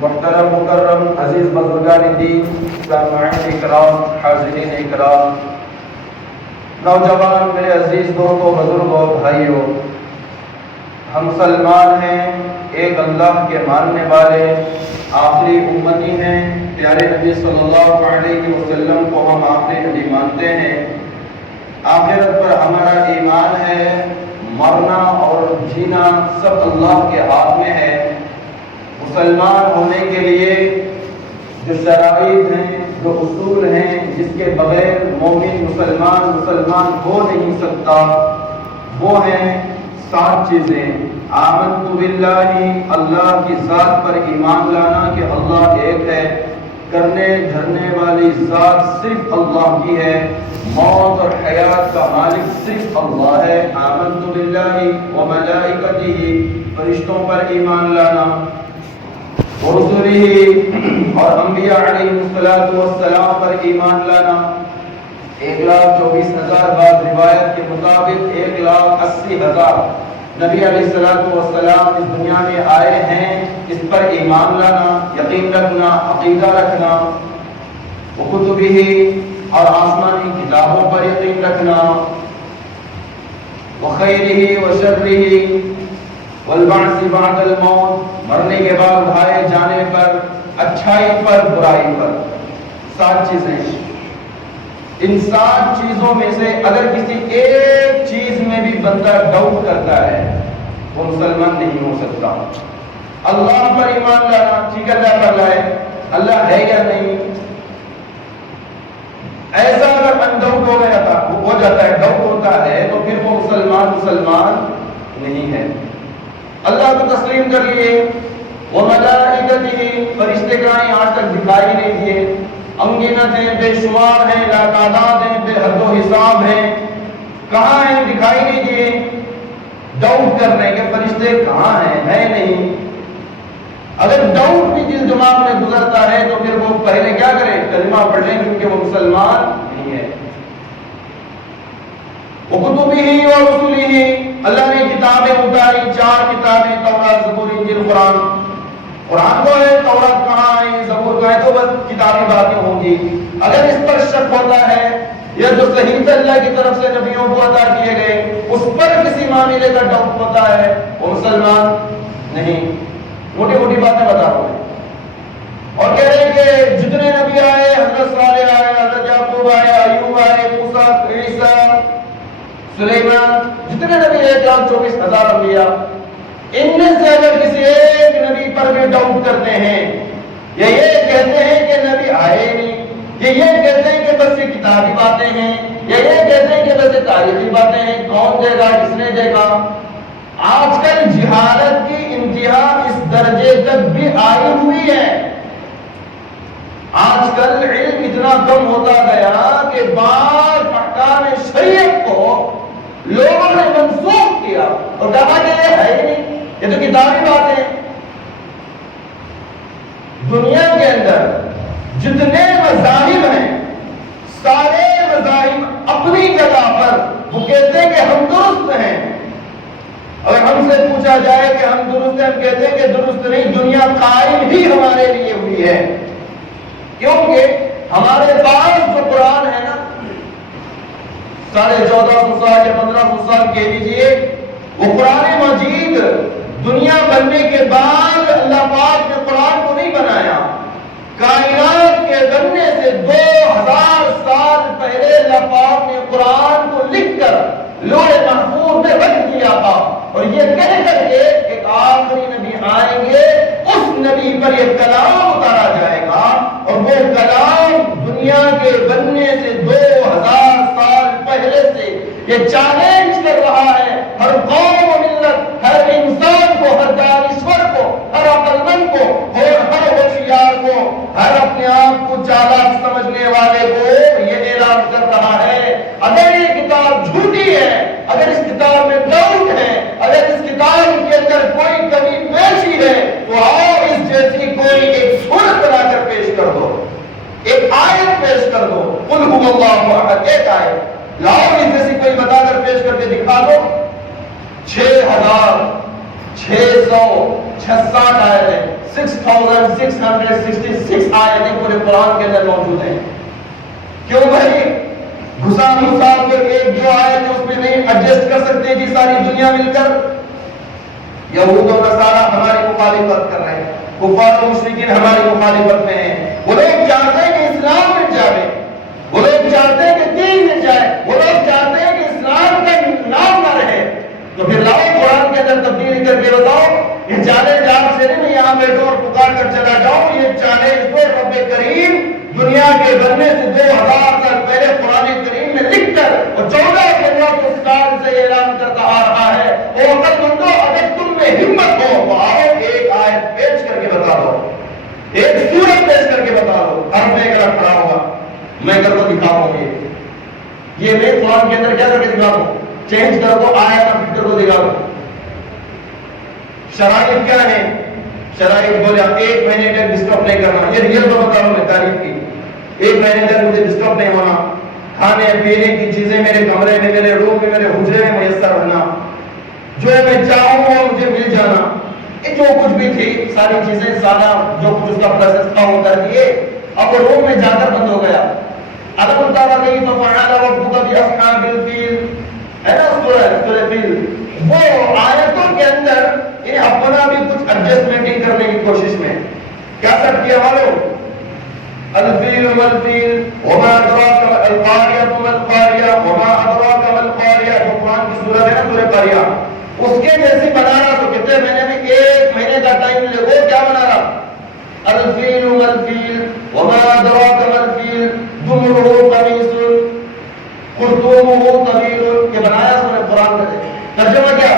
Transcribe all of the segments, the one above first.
محترم مکرم عزیز بزرگان دین، سامعین اکرام، حاضرین اکرام، نوجوان میرے عزیز دوستوں، بزرگوں، بھائیوں، ہم مسلمان ہیں، ایک اللہ کے ماننے والے آخری امتی ہیں۔ پیارے نبی صلی اللہ علیہ وسلم کو ہم آخری نبی مانتے ہیں۔ آخرت پر ہمارا ایمان ہے، مرنا اور جینا سب اللہ کے ہاتھ میں ہے۔ مسلمان ہونے کے لیے جو شرائط ہیں، جو اصول ہیں، جس کے بغیر مومن مسلمان ہو نہیں سکتا، وہ ہیں 7 چیزیں۔ آمنت باللہ، اللہ کی ذات پر ایمان لانا کہ اللہ ایک ہے، کرنے دھرنے والی ذات صرف اللہ کی ہے، موت اور حیات کا مالک صرف اللہ ہے۔ آمنت باللہ و ملائکتہ، فرشتوں پر ایمان لانا، ورسلہ اور انبیاء علیہ السلام پر ایمان لانا۔ 1,24,000 بعض روایت کے مطابق 1,80,000 نبی علیہ السلام اس دنیا میں آئے ہیں، اس پر ایمان لانا، یقین رکھنا، عقیدہ رکھنا۔ وکتبہ، اور آسمانی کتابوں پر یقین رکھنا۔ وخیرہ وشرہ والبعث بعد الموت، مرنے کے بعد اٹھائے جانے پر، اچھائی پر، برائی پر۔ 7 چیزیں۔ ان 7 چیزوں میں سے اگر کسی ایک چیز میں بھی بندہ ڈاؤٹ کرتا ہے، وہ مسلمان نہیں ہو سکتا۔ اللہ پر ایمان لانا، ٹھیک ہے، اللہ پر لائے، اللہ ہے یا نہیں، ایسا اگر انڈاؤٹ ہو گیا تھا، وہ ہو جاتا ہے، ڈاؤٹ ہوتا ہے، تو پھر وہ مسلمان نہیں ہے۔ اللہ کو تسلیم کر لیے۔ وملائکتہ، فرشتے کہیں آج تک دکھائی نہیں دیے، انگنت ہیں، بے شمار ہیں، لا تعداد ہیں، بے حد و حساب ہیں، کہاں ہیں، دکھائی نہیں دیے۔ ڈاؤٹ کر رہے ہیں کہ فرشتے کہاں ہیں، ہے نہیں۔ اگر ڈاؤٹ بھی دل دماغ میں گزرتا ہے تو پھر وہ پہلے کیا کریں، کلمہ پڑھ لیں، کیونکہ وہ مسلمان نہیں ہے۔ وکتبہ ورسلہ، اللہ نے کتابیں اتاری، 4 کتابیں، تورات، زبور، انجیل، قرآن۔ قرآن کو ہے، تورات کہاں ہے، زبور کہاں ہے، تو بس کتابی باتیں ہوں گی۔ اگر اس پر شک ہوتا ہے، یا جو صحیح اللہ کی طرف سے نبیوں کو عطا کیے گئے اس پر کسی معاملے کا ڈاؤٹ ہوتا ہے، وہ مسلمان نہیں۔ موٹی موٹی باتیں بتا رہا ہوں اور کہہ رہے ہیں کہ جتنے نبی آئے، حضرت صالح آئے، حضرت یعقوب آئے، ایوب آئے، موسیٰ، عیسیٰ، سلیمان، جتنے نبی 1,24,000 انبیاء، ان میں سے اگر کسی ایک نبی پر بھی ڈاؤٹ کرتے ہیں، یا یہ کہتے ہیں کہ نبی آئے نہیں، یا یہ کہتے ہیں کہ بس یہ کتابی باتیں ہیں، یا یہ کہتے ہیں کہ بس یہ تاریخی باتیں ہیں، کون دے گا، کس نے دے گا۔ آج کل جہالت کی انتہا اس درجے تک بھی آئی ہوئی ہے۔ آج کل علم اتنا کم ہوتا گیا کہ بعض احکام شریعت کو لوگوں نے منسوخ کیا اور کہا کہ یہ ہے ہی نہیں، یہ تو کتابی باتیں ہیں۔ دنیا کے اندر جتنے مذاہب ہیں، سارے مذاہب اپنی جگہ پر وہ کہتے ہیں کہ ہم درست ہیں۔ اگر ہم سے پوچھا جائے کہ ہم درست ہیں، ہم کہتے ہیں کہ درست نہیں، دنیا قائم ہی ہمارے لیے ہوئی ہے، کیونکہ ہمارے پاس جو قرآن ہے نا، 1450 سال یا 1500 سال کہہ لیجیے، وہ قرآن مجید دنیا بننے کے بعد اللہ پاک نے قرآن کو نہیں بنایا، کائنات کے بننے سے 2000 سال پہلے اللہ پاک نے قرآن کو لکھ کر لوح محفوظ میں رکھ دیا تھا، اور یہ کہہ کر کے ایک آخری نبی آئیں گے، اس نبی پر یہ کلام اتارا جائے گا، اور وہ کلام دنیا کے بننے سے 2000 سال پہلے سے یہ چیلنج کر رہا ہے ہر قوم و ملت، ہر انسان کو، ہر دانشور کو، ہر عقل مند کو، اور ہر ہوشیار کو، ہر اپنے آپ کو چالاک سمجھنے والے کو یہ اعلان کر رہا ہے، اگر یہ کتاب جھوٹی ہے، اگر اس کتاب میں ڈاؤٹ ہے، اگر اس کتاب کے اندر کوئی کمی پیشی ہے، تو آؤ اس جیسی کوئی ایک صورت بنا کر پیش کر دو، ایک آیت پیش کر دو، قل هو اللہ احد، ایک آیت لاؤ، اس جیسی کوئی بتا کر پیش کر کے دکھا دو۔ 6666 آیتیں، 6666 آیتیں پورے قرآن کے اندر موجود ہیں. کیوں بھائی؟ گھسا گھسا کے ایک جو آیت اس میں نہیں ایڈجسٹ کر سکتے جی ساری دنیا مل کر. یہود و نصارہ ہماری مخالفت کر رہے ہیں، کفار و مشرکین ہماری مخالفت میں ہیں. وہ لوگ چاہتے ہیں کہ اسلام مٹ جائے، وہ لوگ چاہتے ہیں کہ دین مٹ جائے، وہ لوگ چاہتے ہیں کہ اسلام کا نام نہ رہے. تو پھر لاؤ قرآن کے اندر تبدیلی کر کے بتاؤ. یہ چیلنج آپ سے نہیں میں یہاں بیٹھوں اور پکار کر چلا جاؤں. یہ چیلنج تو رب کریم دنیا کے بننے سے 2000 سال پہلے قرآن کریم میں لکھ کر اور 1400 سال سے اعلان کرتا آ رہا ہے. اور عقل مندو اگر تم میں ہمت ہو تو آؤ ایک آیت پیش کر کے بتا دو، ایک سورت پیش کر کے بتا دو. ہر میں اگر کھڑا ہوگا میں کر کو دکھاؤں گی. یہ میں قرآن کے اندر کیا کر کے دکھا دوں؟ چینج کر دو آیت اور فکر کو دکھا دو. شرائط کیا ہے؟ شرائط بولے 1 مہینے تک ڈسٹرب نہیں کرنا. یہ ریئل تو بتا رہا ہوں میں تاریخ کی. 1 مہینے تک مجھے ڈسٹرب نہیں ہونا. کھانے پینے کی چیزیں میرے کمرے میں، میرے روم میں، میرے حجرے میں میسر ہونا. جو میں چاہوں وہ مجھے مل جانا. یہ جو کچھ بھی تھی ساری چیزیں، سارا جو کچھ اس کا پروسیس تھا وہ کر دیے. اب وہ روم میں جا کر بند ہو گیا. اگر اتارا گئی تو فعلا ربک باصحاب الفیل ہے نا سورہ فیل. وہ آیتوں کے اندر یہ اپنا بھی کچھ ایڈجسٹمنٹ کرنے کی کوشش میں کیا سب کیا معلوم؟ الفیل والفیل وما ادراک ما القاریہ ما القاریہ وما ادراک ما القاریہ. جو قرآن کی سورت ہے نا سورہ قاریہ، اس کے جیسی بنا رہا. تو کتنے مہینے میں؟ 1 مہینے کا ٹائم لے. وہ کیا بنا رہا؟ الفیل والفیل وما ادراک ما الفیل دمرہ قمیص خرطومہ طویل. یہ بنایا سورہ قرآن کا. ترجمہ کیا؟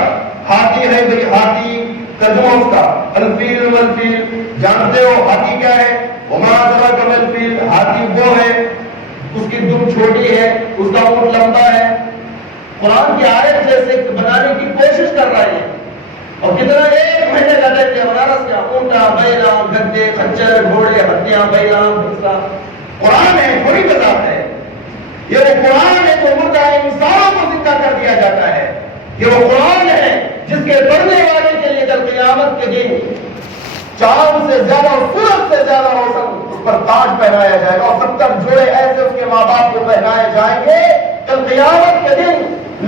ہاتھی ہے بھئی، ہاتھی. ترجمہ اس کا الفیل والفیل. جانتے ہو ہاتھی کیا ہے؟ وما ادراک ما الفیل. ہاتھی وہ ہے اس کی دم چھوٹی ہے، اس کا اونٹ لمبا ہے. قرآن کی آیت جیسے بنانے کی کوشش کر رہے ہیں. اور کتنا 1 مہینے کا ٹائم کیا بنا رہا کیا؟ اونٹا، بیلا، گدے، خچر، گھوڑے، ہتھیاں، بیلا، بھینسا. قرآن ہے تھوڑی کتاب ہے. یہ وہ قرآن ہے جو مردہ انسانوں کو زندہ کر دیا جاتا ہے. یہ وہ قرآن ہے جس کے پڑھنے والے کے لیے کل قیامت کے دن چاند سے زیادہ اور سورج سے زیادہ روشن اس پر تاج پہنایا جائے گا. اور 70 جوڑے ایسے اس کے ماں باپ کو پہنائے جائیں گے. کل قیامت کے دن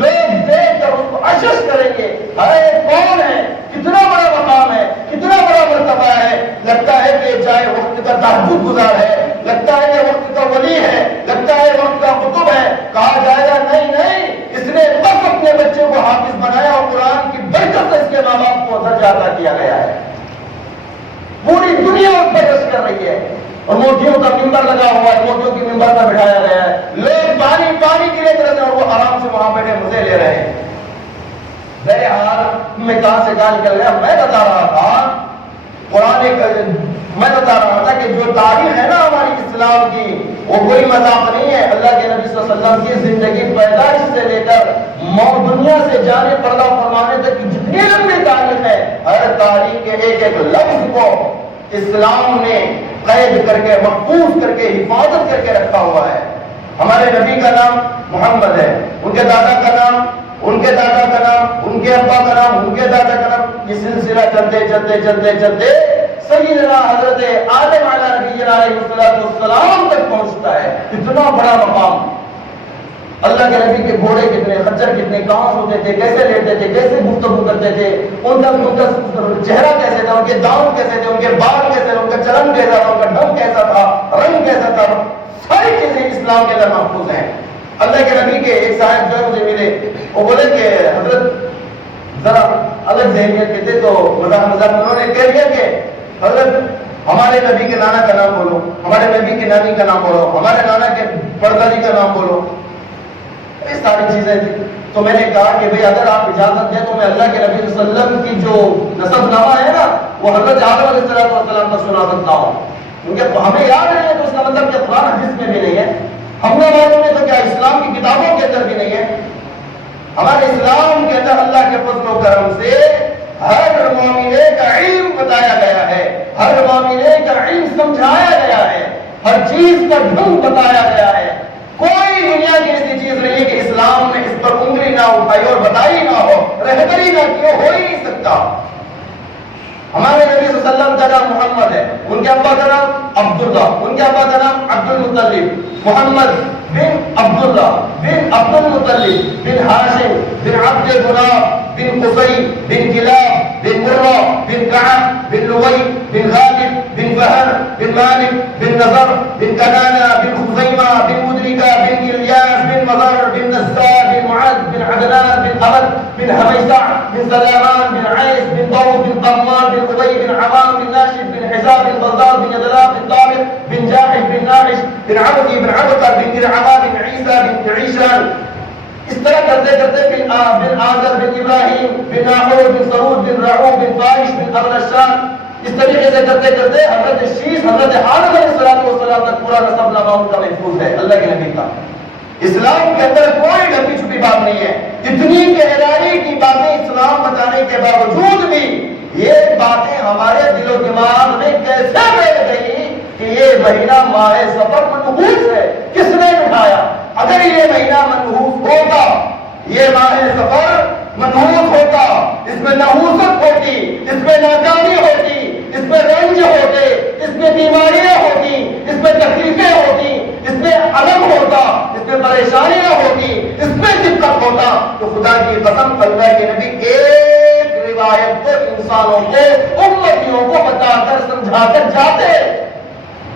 لوگ دیکھ کر اس کو اشش کریں گے، ارے کون ہے؟ کتنا بڑا مقام ہے، کتنا بڑا مرتبہ ہے. لگتا ہے کہ چاہے وقت کا تہجد گزار ہے، لگتا ہے کہ وقت کا ولی ہے، لگتا ہے وقت کا قطب ہے. کہا جائے گا نہیں نہیں، اس نے بس اپنے بچے کو حافظ بنایا اور قرآن کی برکت سے اس کے ماں باپ کو درجہ عطا کیا گیا ہے. پوری دنیا اس پر رش کر رہی ہے. اور موتیوں کا ممبر لگا ہوا ہے، موتیوں کی ممبر پر بٹھایا گیا ہے. لوگ پانی کی لیتے رہتے ہیں اور وہ آرام سے وہاں بیٹھے مزے لے رہے ہیں. بہرحال میں کہاں سے کہاں نکل گیا؟ میں بتا رہا تھا میں بتا رہا تھا کہ جو تاریخ ہے نا ہماری اسلام کی وہ کوئی مذاق نہیں ہے. اللہ کے نبی صلی اللہ علیہ وسلم کی زندگی پیدائش سے لے کر موت دنیا سے جانے پردہ فرمانے تک کی جتنی لمبی تاریخ ہے، ہر تاریخ کے ایک ایک لفظ کو اسلام نے قید کر کے، محفوظ کر کے، حفاظت کر کے رکھا ہوا ہے. ہمارے نبی کا نام محمد ہے، ان کے دادا کا نام، ان کے دادا کا نام، ان کے ابا کا نام، ان کے دادا کا نام. یہ سلسلہ چلتے چلتے چلتے چلتے سیدنا حضرت آدم علیہ السلام تک پہنچتا ہے. اتنا بڑا مقام. اللہ کے نبی کے گھوڑے کتنے، خچر کتنے، کہاں سوتے تھے، کیسے لیٹتے تھے، کیسے گفتگو کرتے تھے، ان کا چہرہ کیسے تھا، ان کے دانت کیسے تھے، ان کے بال کیسے تھے، ان کا چلن کیسا تھا، ان کا ڈھنگ کیسا تھا، رنگ کیسا تھا. ساری چیزیں اسلام کے اندر محفوظ ہیں. اللہ کے نبی کے ایک صاحب جو مجھے ملے، وہ بولے کہ حضرت ذرا الگ ذہنیت کے تھے، تو مذاق انہوں نے کہہ دیا کہ حضرت ہمارے نبی کے نانا کا نام بولو، ہمارے نبی کے نانی کا نام بولو، ہمارے نانا کے پردادی کا نام بولو. یہ ساری چیزیں تھی. تو میں نے کہا کہ بھئی اگر آپ اجازت دیں تو میں اللہ کے نبی صلی اللہ علیہ وسلم کی جو نسب نامہ ہے نا وہ حضرت آدم علیہ السلام کا سنا سکتا ہوں. کیونکہ ہمیں یاد نہیں ہے تو اس کا مطلب کہ قرآن حدیث میں بھی نہیں ہے. ہم نے معلوم ہے تو کیا اسلام کی کتابوں کے اندر بھی نہیں ہے. ہمارے اسلام کے اندر اللہ کے فضل و کرم سے ہر معاملے کا علم بتایا گیا ہے، ہر معاملے کا علم سمجھایا گیا ہے، ہر چیز کا ڈھنگ بتایا گیا ہے. کوئی دنیا کی ایسی چیز نہیں ہے کہ اسلام نے اس پر انگلی نہ اٹھائی اور بتائی نہ ہو، رہبری نہ کی ہو ہی نہیں سکتا. ہمارے نبی صلی اللہ علیہ وسلم کا نام محمد ہے، ان کے ابا کا نام عبداللہ، ان کے ابا کا نام عبد المطلب، محمد بن عبداللہ بن عبد المطلب بن ہاشم بن عبد مناف بن قصي بن كلاب بن مرة بن كعب بن لؤي بن غالب بن فهر بن مالك بن نضر بن كنانة بن خزيمة بن مدركة بن إلياس بن مضر بن نزار بن معاذ بن عدنان بن أبد بن هميسع بن سلامان بن عيس بن ضوء بن قمان بن أبي بن عمام بن ناشد بن حساب بن بلداد بن يدلاب بن طارق بن جاحش بن ناعش بن عبدي بن عبقر بن درعما بن عيسى بن عيشان. اس طرح کرتے کرتے بن آذر بن ابراہیم بن ناحور بن سرود بن رعوب بن فارش بن ابلشان، اس طریقے سے کرتے کرتے حضرت شیش حضرت حارث علیہ السلام تک پورا نسب نامہ ان کا محفوظ ہے اللہ کے نبی کا. اسلام کے اندر کوئی ڈھکی چھپی بات نہیں ہے. اتنی گہرائی کی باتیں اسلام بتانے کے باوجود بھی یہ باتیں ہمارے دل و دماغ میں کیسے بیٹھ گئی کہ یہ مہینہ ماہ سفر منحوس ہے. کس نے بٹھایا؟ اگر یہ مہینہ منحوس ہوتا، یہ ماہ سفر منحوس ہوتا، اس میں نحوست ہوتی، اس میں ناکامی ہوتی، اس میں رنج ہوتے، اس میں بیماریاں ہوتی، اس میں تکلیفیں ہوتی، اس میں علم ہوتا، اس میں پریشانیاں ہوتی، اس میں دقت ہوتا، تو خدا کی قسم اللہ کے نبی ایک روایت کو انسانوں کو امتیوں کو بتا کر سمجھا کر جاتے.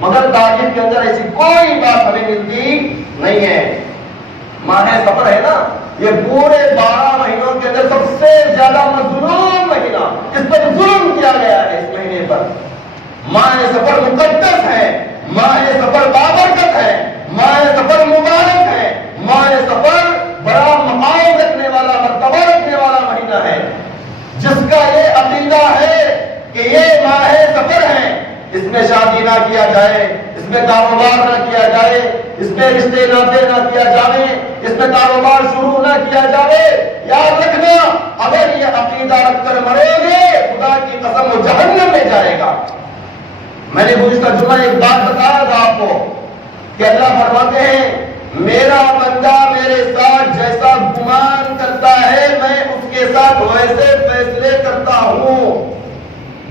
مگر تاریخ کے اندر ایسی کوئی بات ہمیں ملتی نہیں ہے. ماہ سفر ہے نا، یہ پورے 12 مہینوں کے اندر سب سے زیادہ مظلوم مہینہ، اس پر ظلم کیا گیا ہے. اس مہینے پر ماہ سفر مقدس ہے، ماہ سفر بابرکت ہے، ماہ سفر مبارک ہے، ماہ سفر بڑا مقام رکھنے والا مرتبہ رکھنے والا مہینہ ہے. جس کا یہ عقیدہ ہے کہ یہ ماہ سفر ہے، اس میں شادی نہ کیا جائے، اس میں کاروبار نہ کیا جائے، اس میں رشتے ناطے نہ کیا جائے، اس میں کاروبار شروع نہ کیا جائے، یاد رکھنا اگر یہ عقیدہ رکھ کر مرو گے خدا کی قسم وہ جہنم میں جائے گا. میں نے گزشتہ جمعہ ایک بات بتایا تھا آپ کو کہ اللہ فرماتے ہیں میرا بندہ میرے ساتھ جیسا گمان کرتا ہے میں اس کے ساتھ ویسے فیصلے کرتا ہوں.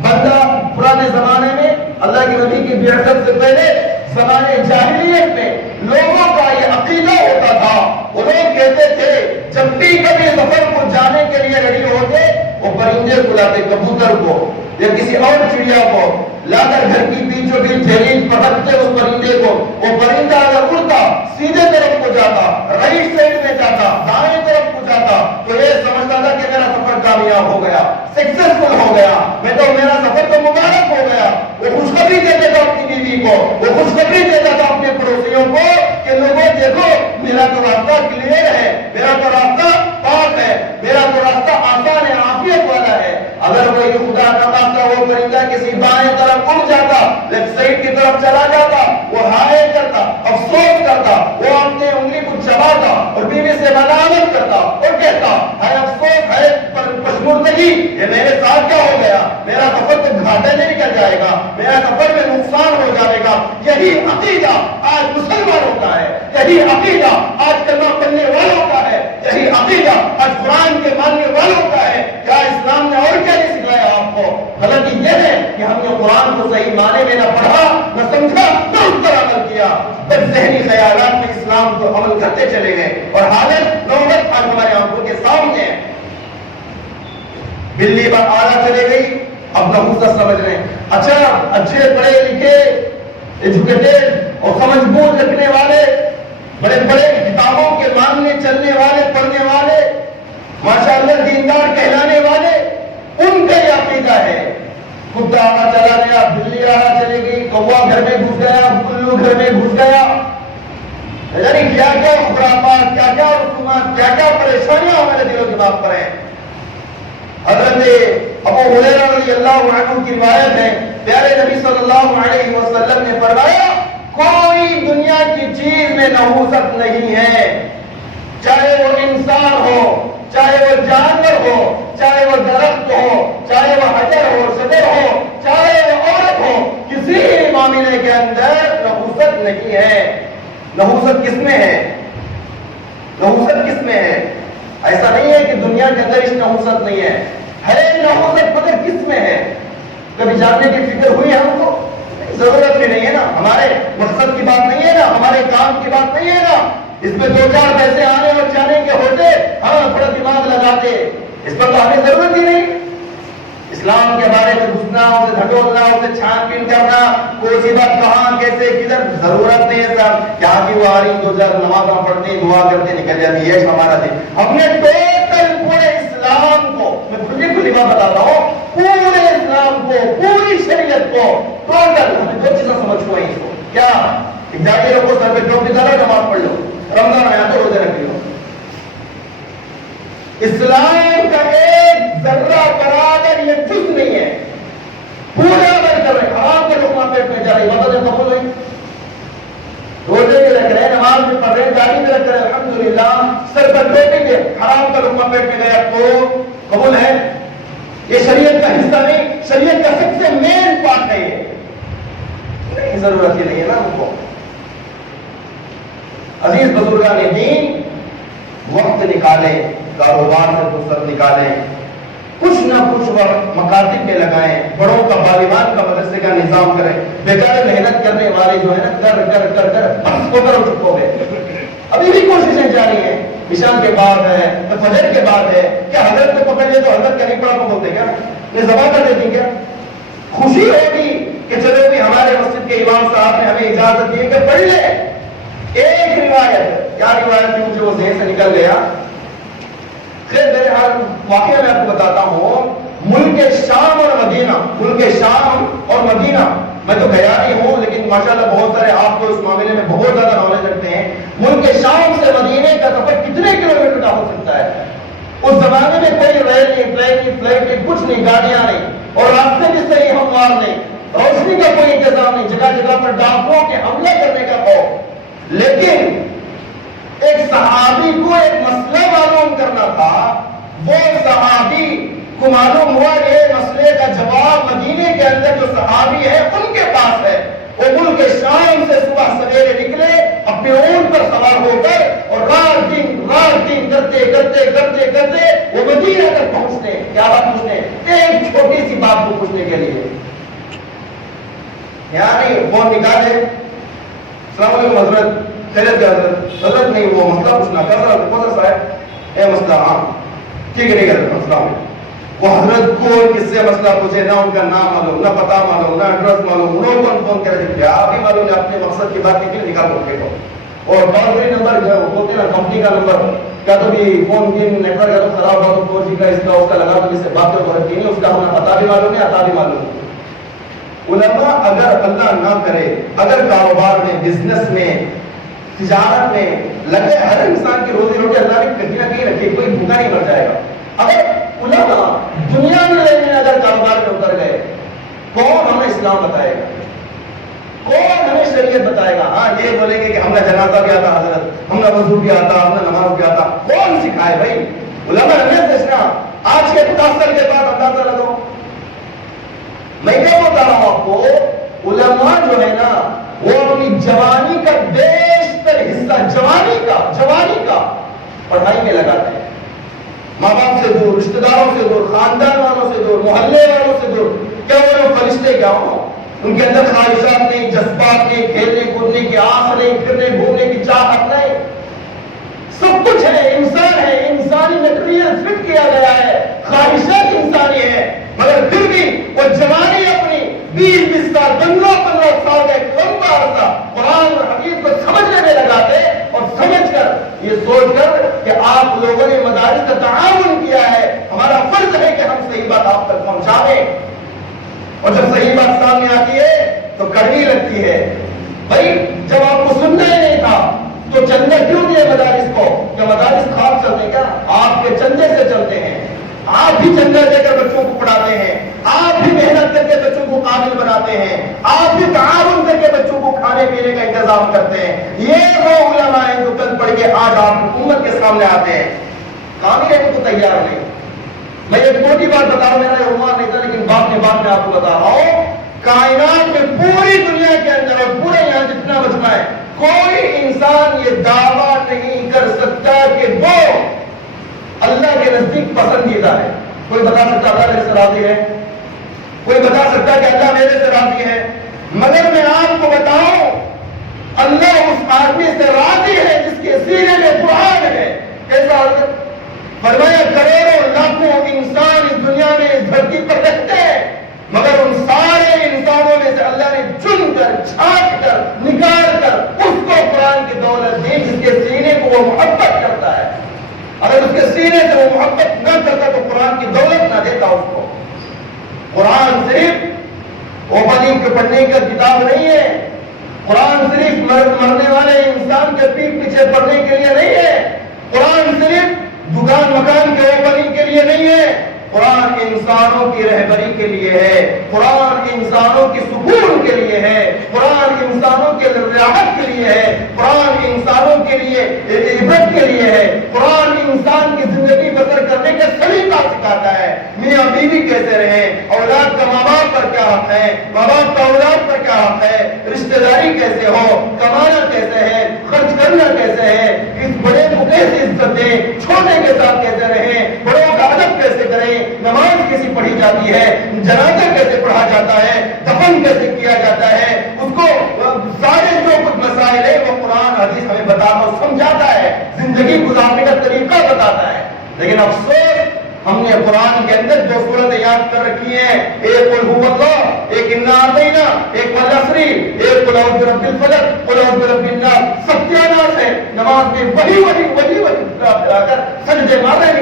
بندہ پرانے زمانے میں اللہ کے نبی کی بعثت سے پہلے زمانے جاہلیت میں لوگوں کا یہ عقیدہ ہوتا تھا. وہ لوگ کہتے تھے جب بھی کبھی سفر کو جانے کے لیے ریڈی ہوتے وہ پرندے کو لاتے، کبوتر کو یا کسی اور چڑیا کو لا کر گھر کی بیچوں بیچ جھیلی پکڑتے اس پرندے کو. وہ پرندہ اگر اڑتا سیدھے طرف کو جاتا، رائٹ سائڈ میں جاتا، دائیں طرف کو جاتا تو یہ سمجھتا تھا کہ میرا سفر کامیاب ہو گیا، سکسیسفل ہو گیا، میں تو میرا سفر تو مبارک ہو گیا. وہ خوشخبری دیتا تھا اپنی بیوی کو، وہ خوشخبری دیتا تھا اپنے پڑوسیوں کو کہ لوگوں دیکھو میرا تو راستہ کلیئر ہے، میرا تو راستہ پاک ہے، میرا تو راستہ آسان ہے، عافیت والا ہے. اگر کوئی خدا نہ خواستہ وہ پرندہ کسی بائیں طرف اڑ جاتا، لیفٹ سائڈ کی طرف چلا جاتا، وہ ہائے کرتا، افسوس کرتا، وہ اپنے انگلی کو چباتا اور بیوی سے ملامت کرتا اور کہتا ہے افسوس ہے پشمردگی، یہ میرے ساتھ کیا ہو گیا، میرا سفر تو گھاٹے میں نکل جائے گا، میرا سفر میں نقصان ہو جائے گا. یہی عقیدہ آج مسلمانوں کا ہے، یہی عقیدہ آج کلمہ پڑھنے والوں کا ہے، یہی عقیدہ آج قرآن کے ماننے والوں کا ہے. کیا اسلام نے اور کیا نہیں سکھایا آپ کو؟ غلطی یہ ہے کہ ہم نے قرآن کو صحیح معنی میں نہ پڑھا، نہ سمجھا، نہ اس پر عمل کیا، بس ذہنی خیالات میں اسلام کو عمل کرتے چلے گئے اور حالت نوبت آج ہمارے آنکھوں کے سامنے ہے. بلی پر آلہ چلے گئی، اب نحوست سمجھ رہے ہیں. اچھا اچھے پڑھے لکھے ایجوکیٹڈ اور سمجھ بوجھ رکھنے والے، بڑے بڑے کتابوں کے ماننے چلنے والے، پڑھنے والے، ماشاءاللہ دیندار کہلانے والے، ان کا یہ عقیدہ ہے کتا آنا چلا گیا، بلی آنا چلی گئی، کوا گھر میں گھس گیا، الو گھر میں گھس گیا، یعنی کیا کیا خرافات، کیا کیا رسومات، کیا کیا پریشانیاں ہمارے دل و دماغ پر ہیں. حضرت ابو ہریرہ رضی اللہ عنہ کی روایت ہے پیارے نبی صلی اللہ علیہ وسلم نے فرمایا کوئی دنیا کی چیز میں نحوست نہیں ہے، چاہے وہ انسان ہو، چاہے وہ جانور ہو، چاہے وہ درخت ہو، چاہے وہ حجر ہو، شجر ہو، چاہے وہ عورت ہو، کسی معاملے کے اندر نحوست نہیں ہے. نحوست کس میں ہے؟ نحوست کس میں ہے؟ ایسا نہیں ہے کہ دنیا کے اندر اس نحوست نہیں ہے، ہے نحوست مگر کس میں ہے؟ کبھی جاننے کی فکر ہوئی ہے ہم کو؟ ضرورت بھی نہیں ہے نا، ہمارے مقصد کی بات نہیں ہے نا، ہمارے کام کی بات نہیں ہے نا، اس میں 2-4 پیسے آنے اور جانے کے ہوتے ہاں تھوڑا دماغ لگاتے، اس پر تو ہمیں ضرورت ہی نہیں۔ اسلام کے بارے میں گھسنا، اسے دھٹولنا، اسے چھان بین کرنا، کوئی سی بات کہاں کیسے کدھر، ضرورت نہیں ہے صاحب۔ کیا کہ وہ آ رہی 2-4 نمازاں پڑھتے دعا کرتے نکل جاتی ہے ہمارا دن۔ ہم نے ٹوٹل پورے اسلام کو، میں کھلی بات بتاتا ہوں، پورے اسلام کو، پوری شریعت کو ٹوٹل ہمیں 2 چیزیں سمجھ کو ہیں۔ کیا؟ جاتے رکھو سر پہ ٹوپی ڈالو، نماز پڑھ لو، رمضان آیا تو روزے رکھ لو۔ اسلام کا ایک ذرہ برابر یہ جز نہیں ہے، پورا عمل کر رہے، حرام کے لقمہ پیٹ میں جا رہی، عبادتیں قبول ہوئی، روزے بھی رکھ رہے، نماز بھی پڑھ رہے، داڑھی بھی رکھ رہے، الحمدللہ، سر پر ٹوپی کے حرام کا لقمہ پیٹ میں گیا تو قبول ہے؟ یہ شریعت کا حصہ نہیں، شریعت کا سب سے مین پارٹ ہے یہ، نہیں ضرورت ہی نہیں ہے نا ہم کو۔ عزیز بزرگان دین، وقت نکالیں، کاروبار سے فرصت نکالیں، کچھ نہ کچھ وقت مکاتب میں لگائیں، بڑوں کا بالیوان کا مدرسے کا نظام کریں۔ بیچارے محنت کرنے والے جو ہے نا کر بس ہو کر چپ ہو گئے، ابھی بھی کوششیں جاری ہیں، عشاء کے بعد ہے، فجر کے بعد ہے، کیا حضرت کو پکڑ لے تو حضرت کا نہیں پڑھا تو بولتے کیا یہ زبان کر دیتی کیا؟ خوشی ہوگی کہ چلو بھی ہمارے مسجد کے امام صاحب نے ہمیں اجازت دی کہ پڑھ لے۔ ایک روایت، کیا روایت تھی مجھے وہ ذہن سے نکل گیا، خیر بہرحال واقعہ میں آپ کو بتاتا ہوں، ملک شام اور مدینہ، ملک شام اور مدینہ، میں تو گیا نہیں ہوں لیکن ماشاءاللہ بہت سارے آپ کو اس معاملے میں بہت زیادہ نالج رکھتے ہیں، ملک شام سے مدینے کا سفر کتنے کلومیٹر کا ہو سکتا ہے؟ اس زمانے میں کوئی ریل نہیں، ٹرین نہیں، فلائٹ نہیں، کچھ نہیں، گاڑیاں نہیں، اور راستے بھی صحیح ہموار نہیں، روشنی کا کوئی انتظام نہیں، جگہ جگہ پر ڈاکوؤں کے حملے کرنے کا خوف، لیکن ایک صحابی کو ایک مسئلہ معلوم کرنا تھا، وہ صحابی کو معلوم ہوا یہ مسئلے کا جواب مدینے کے اندر جو صحابی ہے ان کے پاس ہے، وہ ملک شام سے صبح سویرے نکلے اپنے اونٹ پر سوار ہو کر اور رات دن کرتے وہ مدینہ تک پہنچنے، کیا بات پوچھنے؟ ایک چھوٹی سی بات کو پوچھنے کے لیے، یعنی فون نکالے، السلام علیکم حضرت، خیریت کیا حضرت نہیں وہ مسئلہ پوچھنا کر رہا کون سا صاحب اے مسئلہ، ہاں ٹھیک ہے السلام علیکم۔ وہ حضرت کو کس سے مسئلہ پوچھے، نہ ان کا نام معلوم، نہ پتہ معلوم، نہ ایڈریس معلوم، انہوں کو فون کر دیا، آپ ہی معلوم ہے اپنے مقصد کی بات نکل نکال رکھے کو، اور باؤنڈری نمبر جو ہوتے نا کمپنی کا نمبر، کیا تو بھی فون کی نیٹ ورک تو خراب ہوا تو 4G کا اس کا لگا تو جس سے بات تو غلط نہیں ہے، اس کا ہمیں پتہ بھی معلوم ہے، عطا بھی معلوم ہے۔ علماء اگر اللہ نہ کرے، اگر کاروبار میں، بزنس میں، تجارت میں لگے، ہر انسان کی روزی روٹی اللہ نے کہیں نہ کہیں رکھی، کوئی بھوکا نہیں مر جائے گا۔ اگر علماء دنیا میں اگر کاروبار میں اتر گئے، کون ہمیں اسلام بتائے گا، کون ہمیں شریعت بتائے گا؟ ہاں یہ بولیں گے کہ ہم نے جنازہ بھی آتا حضرت، ہم نے وضو بھی آتا، ہم نے نماز بھی آتا، کون سکھائے بھائی؟ علماء ہمیں پوچھنا، آج کے 50 سال کے بعد اندازہ لگاؤ، میں کیا بتا رہا ہوں آپ کو، علماء جو ہے نا وہ اپنی جوانی کا بیشتر حصہ، جوانی کا پڑھائی میں لگاتے ہیں، ماں باپ سے دور، رشتہ داروں سے دور، خاندان والوں سے دور، محلے والوں سے دور، کیا وہ لوگ فرشتے کیا ہوں؟ ان کے اندر خواہشات نہیں، جذبات نہیں، کھیلنے کودنے کی آس نہیں، پھرنے گھومنے کی چاہت نہیں، سب کچھ ہے، انسان ہے، انسانی میٹیریل فٹ کیا گیا ہے، خواہشات انسانی ہے، مگر پھر بھی وہ جوانی اپنی 20 سال 15 سال کا ایک لمبا عرصہ قرآن اور حدیث کو سمجھنے میں لگاتے، اور سمجھ کر یہ سوچ کر کہ آپ لوگوں نے مدارس کا تعاون کیا ہے، ہمارا فرض ہے کہ ہم صحیح بات آپ تک پہنچائیں، اور جب صحیح بات سامنے آتی ہے تو کڑوی لگتی ہے۔ بھائی جب آپ کو سننا ہی نہیں تھا تو چندے کیوں دیے مدارس کو؟ کیا مدارس خواب چلتے کیا؟ آپ کے چندے سے چلتے ہیں، آپ بھی چندہ دے کر بچوں کو پڑھاتے ہیں، آپ بھی محنت کر کے بچوں کو قابل بناتے ہیں، آپ بھی تعاون کر کے بچوں کو کھانے پینے کا انتظام کرتے ہیں۔ یہ وہ علماء ہیں جو کل پڑھ کے آج آپ حکومت کے سامنے آتے ہیں، کام ہی رہنے کو تیار نہیں۔ میں ایک موٹی بات بتا رہا ہوں، میرا یہ عنوان نہیں تھا لیکن بعد میں آپ کو بتا رہا ہوں، کائنات میں پوری دنیا کے اندر اور پورے یہاں جتنا بچنا ہے، کوئی انسان یہ دعویٰ نہیں کر سکتا کہ وہ اللہ کے نزدیک پسندیدہ ہے۔ کوئی بتا سکتا اللہ میرے سے راضی ہے؟ کوئی بتا سکتا کہ اللہ میرے سے راضی ہے؟ مگر میں آپ کو بتاؤں اللہ اس آدمی سے راضی ہے جس کے سینے میں قرآن ہے. کیسا حضرت؟ فرمایا کروڑوں لاکھوں انسان اس دنیا میں اس دھرتی پر رہتے ہیں، مگر ان سارے انسانوں میں سے اللہ نے چن کر چھانٹ کر نکال کر اس کو قرآن کی دولت دی جس کے سینے کو وہ محبت کرتا ہے. اگر اس کے سینے سے وہ محبت نہ کرتا تو قرآن کی دولت نہ دیتا اس کو. قرآن صرف اوپننگ کے پڑھنے کا کتاب نہیں ہے. قرآن صرف مرنے والے انسان کے پیٹ پیچھے پڑھنے کے لیے نہیں ہے. قرآن صرف دکان مکان کے اوپننگ کے لیے نہیں ہے. قرآن انسانوں کی رہبری کے لیے ہے. قرآن انسانوں کی سکون کے لیے ہے. قرآن انسانوں کے راحت کے لیے ہے. قرآن انسانوں کے لیے عبرت کے لیے ہے. قرآن انسان کی زندگی بسر کرنے کا سلیقہ سکھاتا ہے. میاں بیوی کیسے رہیں، اولاد کا ماں باپ پر کیا حق ہے، ماں باپ کا اولاد پر کیا حق ہے، رشتہ داری کیسے ہو، کمانا کیسے ہے، خرچ کرنا کیسے ہے، اس بڑے کو کیسے عزت دیں، چھوٹے کے ساتھ کیسے رہیں، بڑوں کا ادب کیسے کریں، نماز کیسی پڑھی جاتی ہے، جنازہ کیسے پڑھا جاتا ہے، دفن کیسے کیا جاتا ہے، اس کو سارے جو کچھ مسائل ہے وہ قرآن حدیث ہمیں بتاتا اور سمجھاتا ہے، زندگی گزارنے کا طریقہ بتاتا ہے. لیکن افسوس ہم نے قرآن کے اندر جو صورت یاد کر رکھی ہیں، ایک قل هو اللہ، ایک انا اعطینا، ایک والعصر، ایک قل اعوذ برب الفلق، قل اعوذ برب الناس، ستیاناس ہے. نماز میں وہی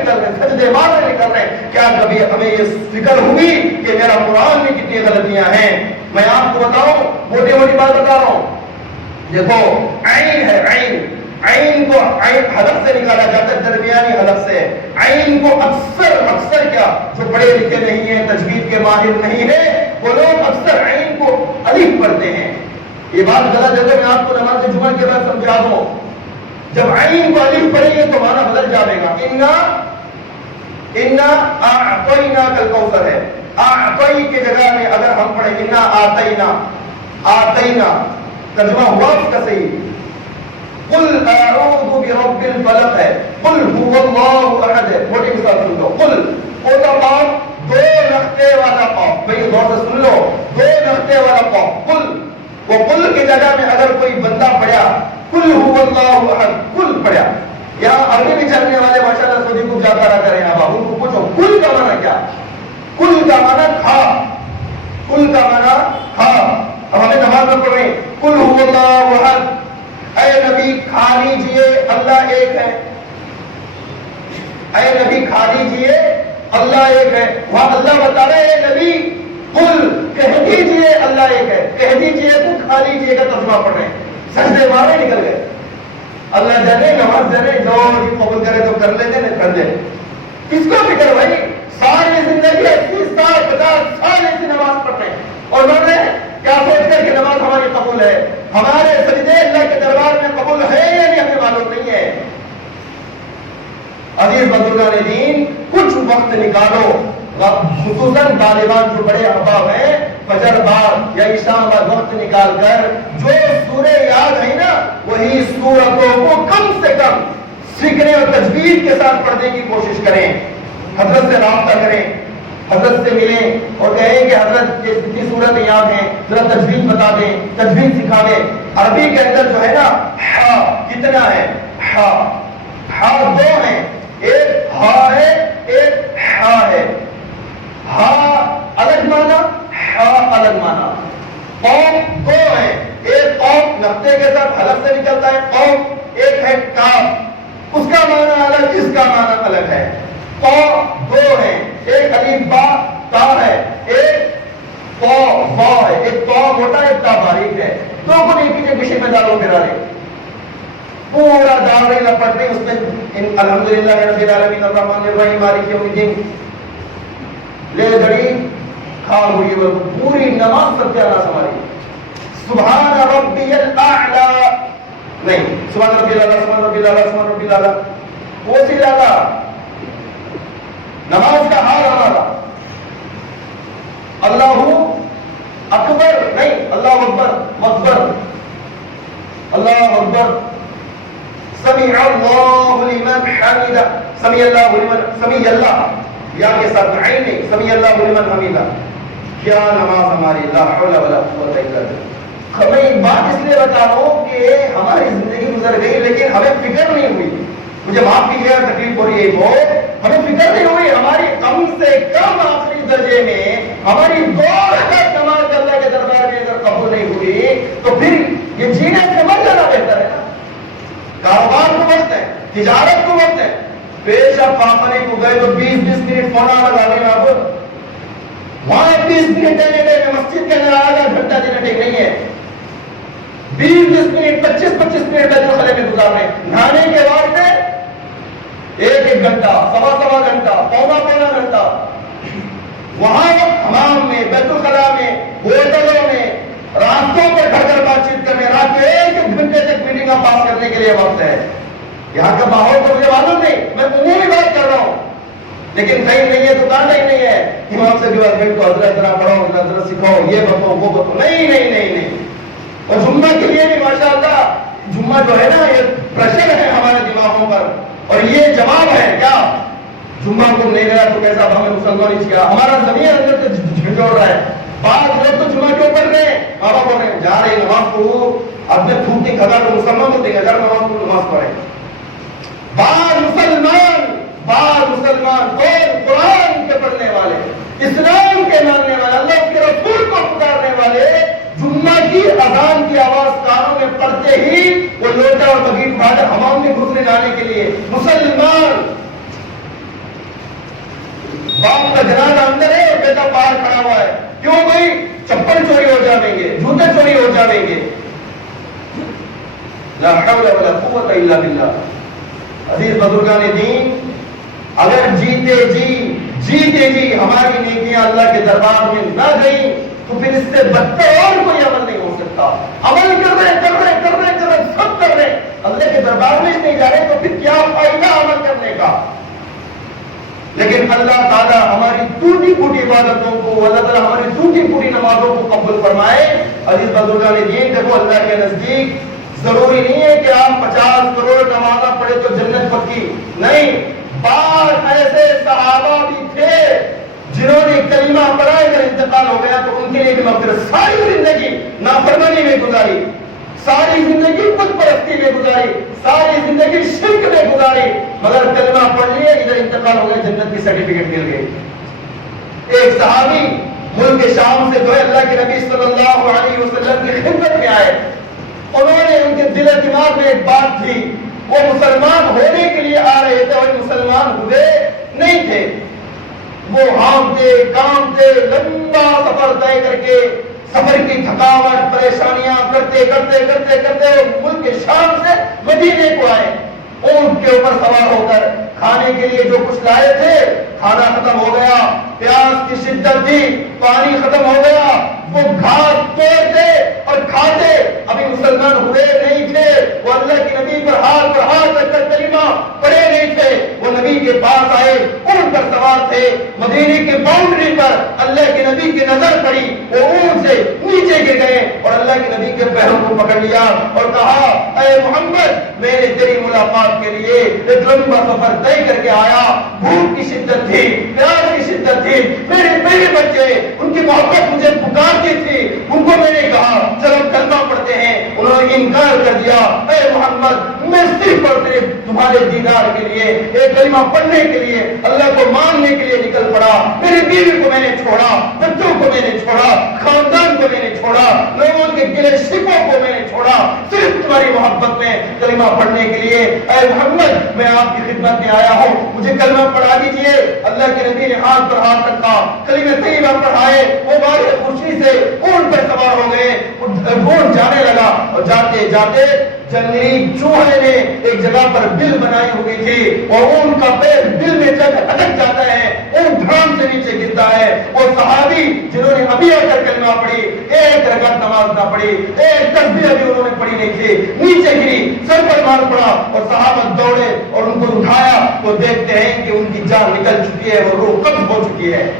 کر سجدے مارے نکل رہے. کیا کبھی ہمیں یہ فکر ہوئی کہ میرا قرآن میں کتنی غلطیاں ہیں؟ میں آپ کو بتاؤں، موٹی موٹی بات بتا رہا ہوں. دیکھو عین ہے، عین کو عین حلق سے نکالا جاتا ہے، درمیانی حلق سے. عین کو اکثر کیا جو پڑھے لکھے نہیں ہیں، تجوید کے ماہر نہیں ہیں، وہ لوگ اکثر عین کو الف پڑھتے ہیں. یہ بات غلط ہے تو میں آپ کو نماز جمعہ کے بعد سمجھا دوں. جب عین کو الف پڑھیں گے تو معنی بدل جائے گا. انا اعطیناک الکوثر ہے. اعطی کی جگہ میں اگر ہم پڑھیں انا اعطینا ترجمہ ہوا اس کا صحیح. قل اعوذ برب الفلق ہے، قل هو اللہ احد ہے. موٹی مثال سن لو. قل اوتا قاف، دو نقطے والا قاف. بھئی غور سے سن لو، دو نقطے والا قاف. قل، وہ قل کی جگہ میں اگر کوئی بندہ پڑھا قل هو اللہ احد، قل پڑھا. یہاں عربی بھی چلنے والے ماشاءاللہ سعودی کو جاتا رہا کریں. اب ان کو پوچھو قل کا معنی کیا؟ قل کا معنی کھا، قل کا معنی کھا. اب ہمیں نماز میں پڑھیں قل هو اللہ احد، اے نبی کھا لیجئے اللہ ایک ہے. اے نبی کھا لیجئے اللہ ایک ہے. وہاں اللہ بتا رہے اے نبی قل، کہہ دیجئے اللہ ایک ہے. کہہ دیجئے تو کھا لیجئے کا ترجمہ پڑھ رہے ہیں. سجدے مارے نکل گئے. اللہ جانے نماز جانے جو قبول کرے تو کر لیتے نہیں کر دے. کس کو فکر بھائی؟ ساری زندگی 30 سال 50 سال ایسی نماز پڑھتے ہیں اور میں نے کیا سوچ کر کہ نماز ہماری قبول ہے. ہمارے سجدے اللہ کے دربار میں قبول ہے یا نہیں ہمیں معلوم نہیں ہے. عزیز بزرگان دین، کچھ وقت نکالو، خصوصاً طالبان جو بڑے احباب ہیں، فجر بعد یا عشاء بعد وقت نکال کر جو سورے یاد ہیں نا وہی سورتوں کو کم سے کم سیکھنے اور تجوید کے ساتھ پڑھنے کی کوشش کریں. حضرت سے رابطہ کریں، حضرت سے ملیں اور کہیں کہ حضرت کتنی صورت یاد ہیں، ذرا تجوید بتا دیں، تجوید سکھا دیں. عربی کے اندر جو ہے نا ہا کتنا ہے؟ ہا دو ہیں، ایک ہا ہے ایک ہا ہے. ہا الگ معنی، ہا الگ معنی. قوم دو ہیں، ایک قوم نقطے کے ساتھ حلق سے نکلتا ہے قوم، ایک ہے کاف، اس کا معنی الگ اس کا معنی الگ ہے. قوم دو ہیں، ایک الف با تا ہے، ایک قا با ہے. ایک قا موٹا ہے، تا باریک ہے. دو کو ایک ہی پیچھے میں ڈالو گرا لے. پورا دار نہیں لپٹتے اس میں الحمدللہ رب العالمین الرحمن الرحیم مالک یوم الدین لے دڑی کھا ہوئی وہ پوری نماز ستیاناس ہماری. سبحان ربی الاعلی نہیں، سبحان ربی الاعلی، سبحان ربی الاعلی، سبحان ربی الاعلی. وہ سی لالا نماز کا حال ہمارا. اللہ اکبر نہیں، اللہ اکبر مکبر، اللہ اکبر. سمیع اللہ لمن حمدہ، سمیع اللہ لمن، سمیع اللہ یا کے ساتھ عین نہیں، سمیع اللہ لمن حمدہ. کیا نماز ہماری، لا حول ولا قوت الا باللہ۔ میں ایک بات اس لیے بتا رہا ہوں کہ ہماری زندگی گزر گئی لیکن ہمیں فکر نہیں ہوئی، مجھے معاف کیجیے گا تکلیف ہو رہی ہے وہ، ہمیں فکر نہیں ہوئی ہماری کم سے کم آخری درجے میں ہماری 2 رکعت نماز اللہ کے دربار میں اگر قبول نہیں ہوئی تو پھر یہ جینے سے مر جانا بہتر ہے نا۔ کاروبار کو وقت ہے، تجارت کو وقت ہے، پیش آپ پاپنے کو گئے تو 20-20 منٹ فون لگا لیں آپ، وہاں 20 منٹ دینے میں مسجد کے اندر آدھا گھنٹہ دینا ٹھیک نہیں ہے، 20-20 منٹ 25-25 منٹ بیت الخلا میں گزارنے، نہانے کے بعد میں 1-1 گھنٹہ، سوا گھنٹا، پونا گھنٹہ وہاں حمام میں، بیت الخلا میں، ہوٹلوں میں، راستوں پر کھڑ کر بات چیت کرنے، رات میں 1 گھنٹے تک میٹنگ پاس کرنے کے لیے وقت ہے۔ یہاں کا ماحول تو مجھے معلوم نہیں، میں عمومی بات کر رہا ہوں، لیکن کہیں نہیں ہے، دکان نہیں ہے، امام سے بھی بیٹھ کو حضرت ذرا پڑھو، حضرت سکھاؤ، یہ بتاؤ وہ بتاؤ، نہیں۔ اور جمعہ کے لیے بھی ماشاءاللہ جمعہ جو ہے نا یہ پریشر ہے ہمارے دماغوں پر، اور یہ جواب ہے کیا جمعہ کو نہیں گیا تو کیسا ہمیں مسلمان ہی کیا، ہمارا زمین اندر سے جھنجھوڑ رہا ہے۔ بعض لوگ تو جمعہ کیوں پڑھ رہے ہیں، بابا بول رہے ہیں جا رہے نماز کو اپنے تھوک کی کھگا تو مسلمان ہوتے ہیں، اگر نماز کو نماز پڑھیں۔ بعض مسلمان قرآن کے پڑھنے والے، اسلام کے ماننے والے، اللہ کے رسول کو پکارنے والے، جمعہ کی اذان کی آواز کانوں میں پڑتے ہی وہ لوٹا اور بغیر بھاگ حمام میں گھسنے جانے کے لیے مسلمان، باپ کا جنازہ اندر ہے اور بیٹا باہر کھڑا ہوا ہے، کیوں بھائی چپل چوری ہو جائیں گے، جوتے چوری ہو جائیں گے، لا حول ولا قوت الا باللہ۔ عزیز بزرگان دین، اگر جیتے جی ہماری نیکیاں اللہ کے دربار میں نہ گئیں تو پھر اس سے بدتر اور کوئی عمل نہیں ہو سکتا۔ عمل کر رہے سب کر رہے، اللہ کے دربار میں نہیں جا رہے تو پھر کیا فائدہ عمل کرنے کا۔ لیکن اللہ تعالیٰ ہماری ٹوٹی پھوٹی عبادتوں کو، اللہ تعالیٰ ہماری ٹوٹی پھوٹی نمازوں کو قبول فرمائے۔ عزیز بزرگان دین، دیکھو اللہ کے نزدیک ضروری نہیں ہے کہ آپ 50 کروڑ نمازاں پڑھے تو جنت پکی، نہیں، بعض ایسے صحابہ بھی تھے جنہوں نے کلمہ پڑھا اگر انتقال ہو گیا تو ان کے لیے بھی مغفرت، ساری زندگی نافرمانی میں گزاری، ساری زندگی خود پرستی میں گزاری، ساری زندگی شرک میں گزاری، مگر کلمہ پڑھ لیے ادھر انتقال ہو گیا، جنت کی سرٹیفکیٹ مل گئی۔ ایک صحابی ملک شام سے جو ہے اللہ کے نبی صلی اللہ علیہ وسلم کی خدمت میں آئے، انہوں نے ان کے دل و دماغ میں ایک بات تھی، وہ مسلمان ہونے کے لیے آ رہے تھے اور مسلمان ہوئے نہیں تھے، وہ ہانپتے کانپتے لمبا سفر طے کر کے، سفر کی تھکاوٹ پریشانیاں کرتے ملک شام سے مدینے کو آئے، اونٹ کے اوپر سوار ہو کر، کھانے کے لیے جو کچھ لائے تھے کھانا ختم ہو گیا، پیاس کی شدت تھی، پانی ختم ہو گیا، وہ گھاس توڑتے اور کھاتے، ابھی مسلمان ہوئے نہیں تھے، وہ اللہ کے نبی پر ہاتھ رکھ کر کلمہ پڑھے نہیں تھے، وہ نبی کے پاس آئے، اونٹ پر سوار تھے، مدینے کے باؤنڈری پر اللہ کے نبی کی نظر پڑی، وہ اونٹ سے نیچے گر گئے اور اللہ کے نبی کے پیروں کو پکڑ لیا اور کہا اے محمد، میں نے تیری ملاقات کے لیے ایک لمبا سفر طے کر کے آیا، بھوک کی شدت تھی، پیاس کی شدت تھی، میرے بچے ان کی محبت مجھے پکارتی تھی، ان کو میں نے کہا چلو کلمہ پڑھتے ہیں، انہوں نے انکار کر دیا، اے محمد میں صرف اور صرف تمہارے دیدار کے لیے، ایک کلمہ پڑھنے کے لیے، اللہ کو ماننے کے لیے نکل پڑا، میری بیوی کو میں نے چھوڑا، بچوں کو میں نے چھوڑا، خاندان کو میں نے چھوڑا، لوگوں کے گلے شکووں کو میں نے چھوڑا، صرف تمہاری محبت میں کلمہ پڑھنے کے لیے، اے محمد میں آپ کی خدمت میں آیا ہوں، مجھے کلمہ پڑھا دیجئے۔ اللہ کے نبی نے ہاتھ پر ہاتھ رکھا، کلمہ طیبہ پڑھائے، وہ بڑے خوشی سے اونٹ پر سوار ہو گئے، اونٹ جانے لگا اور جاتے جاتے جنگلی چوہے نے ایک جگہ پر بل بنائی ہوئی تھی اور اونٹ کا پیر بل میں جب اٹک جاتا ہے، اونٹ دھڑام سے نیچے گرتا ہے، اور صحابی جنہوں نے ابھی آ کر کلمہ پڑھی، ایک رکعت نماز نہ پڑھی، ایک تسبیح ابھی انہوں نے پڑھی نہیں تھی، نیچے گری، سر پر مار پڑا اور صحابہ دوڑے اور ان کو اٹھایا تو دیکھتے ہیں کہ ان کی جان نکل چکی ہے اور روح قبض ہو چکی ہے۔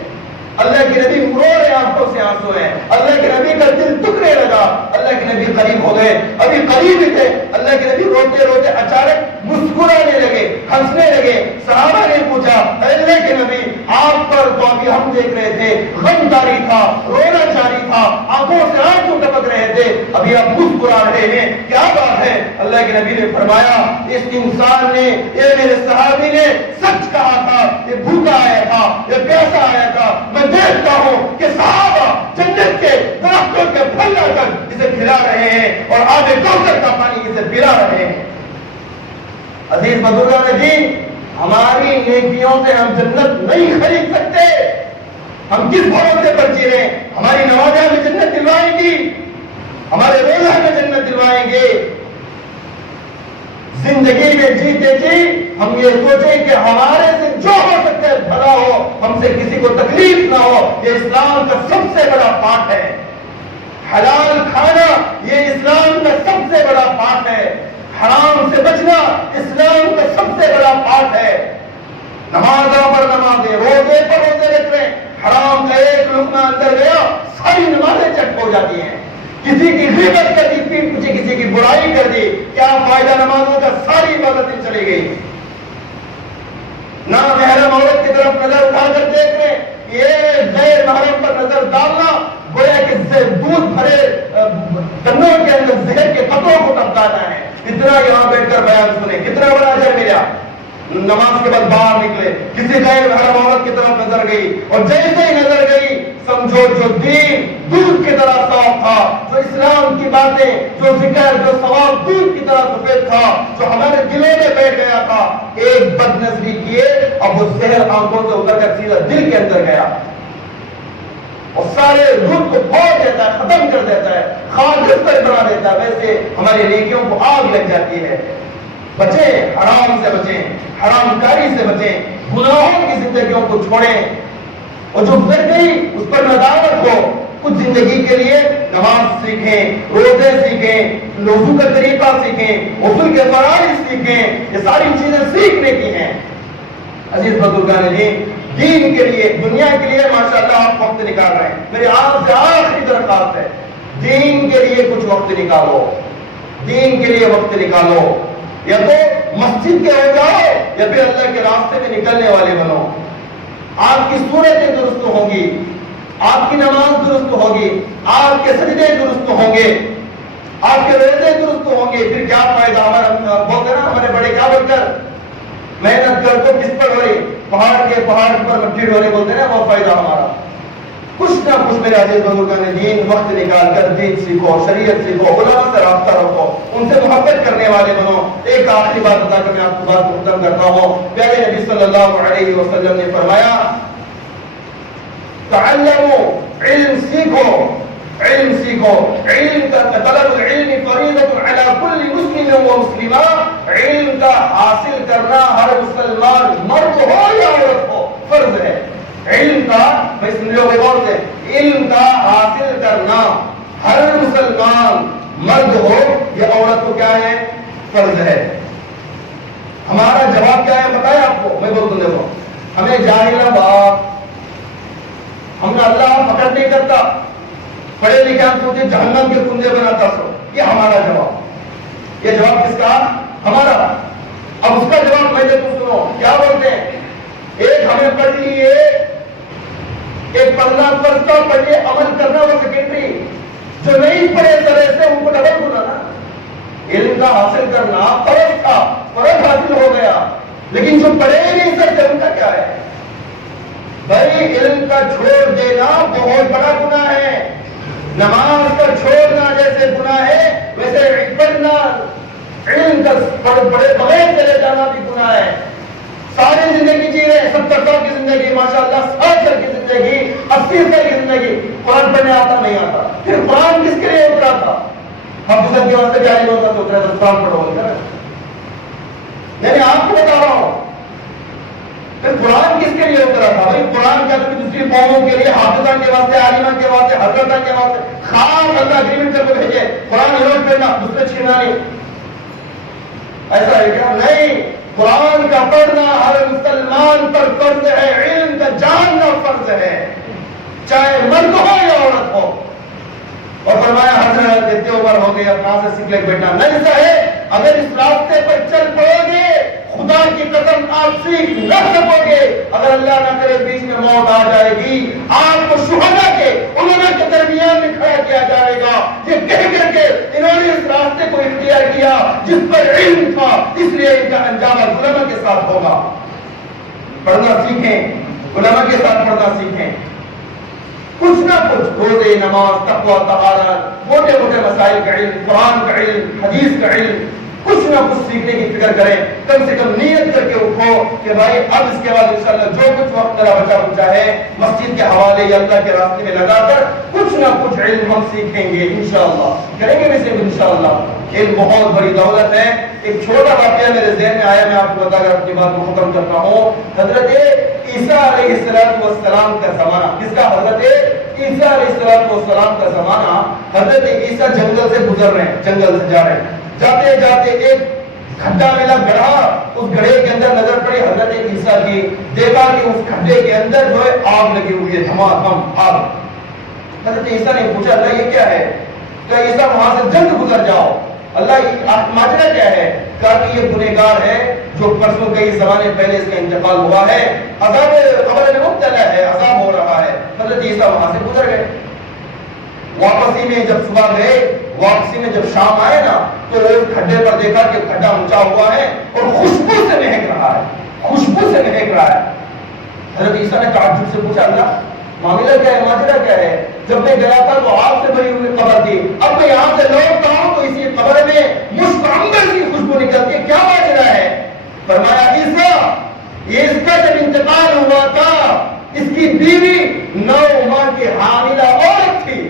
اللہ کے نبی رو رہے آنکھوں سے آنسو ہیں، اللہ کے نبی کا دل ٹکڑے لگا، اللہ کے نبی قریب ہو گئے، ابھی قریب ہی تھے، اللہ اللہ کے نبی روتے روتے اچانک مسکرانے لگے، ہنسنے لگے۔ صحابہ نے پوچھا اے اللہ کے نبی آپ پر تو ابھی ہم دیکھ رہے تھے غم جاری تھا، رونا جاری تھا، آنکھوں سے آنسو ٹپک رہے تھے، ابھی آپ مسکرا رہے ہیں، کیا بات ہے؟ اللہ کے نبی نے فرمایا اس انسان نے، یہ میرے صحابی نے سچ کہا تھا، یہ بھوکا آیا تھا، یہ پیاسا آیا تھا، میں دیکھتا ہوں کہ صحابہ جنت کے درختوں کے پھل لا کر اسے کھلا رہے ہیں اور آگے کوثر کا پانی اسے پلا رہے ہیں۔ عزیز بزرگان دین، ہماری نیکیوں سے ہم جنت نہیں خرید سکتے۔ ہم کس بھروسے پر جی رہے ہیں؟ ہماری نمازیں ہمیں جنت دلوائیں گی، ہمارے روزہ ہمیں جنت دلوائیں گے۔ زندگی میں جیتے جی ہم یہ سوچیں کہ ہمارے سے جو ہو سکتا ہے بھلا ہو، ہم سے کسی کو تکلیف نہ ہو، یہ اسلام کا سب سے بڑا پارٹ ہے۔ حلال کھانا یہ اسلام کا سب سے بڑا پارٹ ہے۔ حرام سے بچنا اسلام کا سب سے بڑا پارٹ ہے۔ نمازوں پر نمازیں، روزے پر روزے رکھ رہے ہیں، حرام کا ایک لقمہ اندر گیا ساری نمازیں چٹ ہو جاتی ہیں۔ کسی کی غیبت کر دی، پیٹ پیچھے کسی کی برائی کر دی، کیا فائدہ نمازوں کا؟ ساری عبادتیں چلی گئی۔ نہ محرم عورت کی طرف نظر اٹھا کر دیکھ رہے، یہ غیر محرم پر نظر ڈالنا گویا کہ دودھ بھرے کنوں کے اندر زہر کے قطروں کو ٹپکانا ہے۔ کتنا یہاں بیٹھ کر بیان سنے، کتنا بڑا اجر ملا۔ نماز کے بعد باہر نکلے، کسی غیر محرم عورت کی طرف نظر گئی، اور جیسے ہی نظر گئی سمجھو جو دین دودھ کی طرح صاف تھا، جو اسلام کی باتیں، جو ذکر، جو ثواب دودھ کی طرح سفید تھا، جو ہمارے دلوں میں بیٹھ گیا تھا، ایک بد نظری کیے اب وہ زہر آنکھوں سے اتر کر سیدھا دل کے اندر گیا اور سارے دودھ کو پھوڑ دیتا ہے، ختم کر دیتا ہے، خاک پر بنا دیتا ہے۔ ویسے ہماری نیکیوں کو آگ لگ جاتی ہے۔ بچیں، حرام سے بچیں، حرام کاری سے بچیں، گناہوں کی زندگیوں کو چھوڑیں، اور جو گزر گئی اس پر ندامت ہو۔ کچھ زندگی کے لیے نماز سیکھیں، روزے سیکھیں، وضو کا طریقہ سیکھیں، غسل کے فرائض سیکھیں، یہ ساری چیزیں سیکھنے کی ہیں۔ عزیز بزرگان دین کے لیے، دنیا کے لیے ماشاءاللہ آپ وقت نکال رہے ہیں، میری آپ سے آخری درخواست ہے دین کے لیے کچھ وقت نکالو، دین کے لیے وقت نکالو۔ یا تو مسجد کے ہو جاؤ یا پھر اللہ کے راستے میں نکلنے والے بنو۔ آپ کی صورتیں درست ہوں گی، آپ کی نماز درست ہوگی، آپ کے سجدے درست ہوں گے، آپ کے روزے درست ہوں گے، پھر کیا فائدہ؟ ہمارا بولتے نا ہمارے بڑے کیا بول کر محنت کر تو کس پر ہو رہی؟ پہاڑ کے پہاڑ پر مٹی ڈھونے بولتے ہیں نا، وہ فائدہ ہمارا کچھ نہ کچھ۔ میرے عزیز بزرگان دین، وقت نکال کر دین سیکھو، شریعت سیکھو، علماء سے رابطہ رکھو، ان سے محبت کرنے والے بنو۔ ایک آخری بات بتا کر میں آپ کو بات ختم کرتا ہوں۔ پیارے نبی صلی اللہ علیہ وسلم نے فرمایا تعلموا، علم سیکھو، علم سیکھو، علم کا طلب العلم فریضۃ علی کل مسلم و مسلمہ، علم کا حاصل کرنا ہر مسلمان مرد ہو یا عورت ہو فرض ہے۔ علم کا، میں سمجھو گے غور سے، علم کا حاصل کرنا ہر مسلمان مرد ہو یا عورت کو کیا ہے؟ فرض ہے۔ ہمارا جواب کیا ہے بتائیں آپ کو، میں بول دوں، ہمیں جاہل بات، ہم نے اللہ پکڑ نہیں کرتا، پڑھے لکھے ہم سوچے جہنم کے کنڈے بناتا سو، یہ ہمارا جواب۔ یہ جواب کس کا؟ ہمارا۔ اب اس کا جواب میں تم سنو، کیا بولتے ہیں؟ ایک ہمیں پڑھ لیے، ایک پڑھنا فرض تھا، پڑھے عمل کرنا وہ سیکنڈری، جو نہیں پڑھے طرح سے ان کو ڈبل ہونا نا۔ علم کا حاصل کرنا فرض تھا، فرض حاصل ہو گیا، لیکن جو پڑھے نہیں سکتے ان کا کیا ہے؟ بھائی علم کا چھوڑ دینا بہت بڑا گناہ ہے۔ نماز کا چھوڑنا جیسے گناہ ہے، ویسے پڑھنا، علم کا بڑے بغیر چلے جانا بھی گناہ ہے۔ ساری زندگی جی رہے، 70 سال کی زندگی، ماشاءاللہ 60 سال کی زندگی، 80 سال کی زندگی، قرآن پڑھنے آتا نہیں آتا۔ پھر قرآن کس کے لیے اترا تھا؟ حافظ کے واسطے کیا نہیں ہوتا تو اترا تھا، قرآن پڑھو۔ یعنی آپ کو بتا رہا ہوں، پھر قرآن کس کے لیے اترا تھا؟ بھائی قرآن کیا تو دوسری قوموں کے لیے، حافظہ کے واسطے، عالمہ کے واسطے، حضرتہ کے واسطے، خاص اللہ اگریمنٹ کر کے بھیجے، قرآن نوٹ کرنا، دوسرے چھینا نہیں۔ ایسا ہے کیا؟ نہیں، قرآن کا پڑھنا ہر مسلمان پر فرض ہے، علم کا جاننا فرض ہے، چاہے مرد ہو یا عورت ہو۔ اور فرمایا حضرت اتنی عمر ہو گئی، اب کہاں سے سیکھ لے بیٹا؟ نہیں ایسا ہے، اگر اس راستے پر چل پڑو گے خدا کی قسم آپ سیکھ نہ سکو گے. اگر اللہ نہ کرے بیچ میں موت آ جائے گی آپ کو شہداء کے علماء کے درمیان میں کھڑا کیا جائے گا یہ کہہ کر کے انہوں نے اس راستے کو اختیار کیا جس پر علم تھا اس لیے ان کا انجام علماء کے ساتھ ہوگا. پڑھنا سیکھیں علماء کے ساتھ پڑھنا سیکھیں. کچھ نہ کچھ روزے نماز تقوی طہارت موٹے موٹے مسائل کا علم قرآن کا علم حدیث کا علم کچھ نہ کچھ سیکھنے کی فکر کریں. کم سے کم نیت کر کے اٹھو کہ بھائی اب اس کے بعد انشاءاللہ جو کچھ وقت میرا بچا کچھ ہے مسجد کے حوالے یا اللہ کے راستے میں لگا کر کچھ نہ کچھ علم ہم سیکھیں گے انشاءاللہ. کریں گے ویسے انشاءاللہ. علم بہت بڑی دولت ہے. ایک چھوٹا واقعہ میرے ذہن میں آیا میں آپ کو بتا کر اپنی بات کو ختم کرتا ہوں. حضرت عیسیٰ علیہ السلام کا زمانہ کس کا؟ حضرت عیسیٰ علیہ السلام کا زمانہ. حضرت عیسیٰ جنگل سے گزر رہے ہیں جنگل سے جا رہے ہیں. جاتے جاتے ایک کھڈا ملا گڑھا اس گڑھے کے اندر نظر پڑی حضرت عیسیٰ کی. دیکھا کہ اس کھڈے کے اندر جو ہے آگ لگی ہوئی ہے دھماکم آگ. حضرت عیسیٰ نے پوچھا اللہ یہ کیا ہے؟ کہ عیسیٰ وہاں سے جلد گزر جاؤ. اللہ ماجرا کیا ہے؟ کہا کہ یہ گنہگار ہے جو پرسوں کئی زمانے پہلے اس کا انتقال ہوا ہے عذاب قبر میں مبتلا ہے عذاب ہو رہا ہے. حضرت عیسیٰ وہاں سے گزر گئے. واپسی میں جب صبح گئے واپسی میں جب شام آئے نا تو کھڈے پر دیکھا کہ کھڈا اونچا ہوا ہے اور خوشبو سے مہک رہا ہے. خوشبو سے مہک رہا ہے. حضرت عیسیٰ نے تعجب سے پوچھا اللہ معاملہ کیا ہے ماجرا کیا ہے؟ جب میں گیا تھا تو آگ سے بھری ہوئی قبر تھی اب میں یہاں سے لوٹتا ہوں تو اسی قبر میں مشک عنبر کی خوشبو نکلتی ہے کیا ماجرا ہے؟ فرمایا عیسیٰ یہ اس کا جب انتقال ہوا تھا اس کی بیوی 9 ماہ کی حاملہ عورت تھی.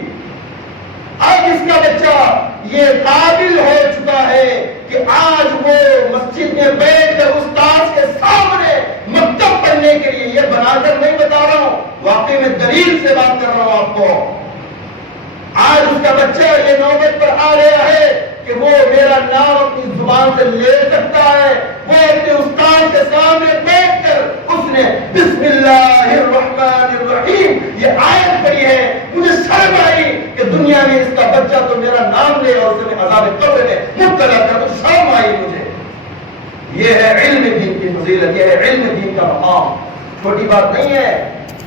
اب اس کا بچہ یہ قابل ہو چکا ہے کہ آج وہ مسجد میں بیٹھ کر استاد کے سامنے مکتب پڑھنے کے لیے یہ بنا کر نہیں بتا رہا ہوں واقعی میں دلیل سے بات کر رہا ہوں آپ کو. آج اس کا بچہ یہ نوبت پر آ گیا ہے کہ وہ میرا نام اپنی زبان سے لے سکتا ہے. وہ اپنے استاد کے سامنے بیٹھ کر اس نے بسم اللہ الرحمن الرحیم یہ آیت پڑھی ہے. مجھے شرم آئی کہ دنیا میں اس کا بچہ تو میرا نام لے اور اسے عذاب قبر میں مبتلا کر تو شرم آئی مجھے. یہ ہے علم دین کی فضیلت یہ ہے علم دین کا مقام. چھوٹی بات نہیں ہے.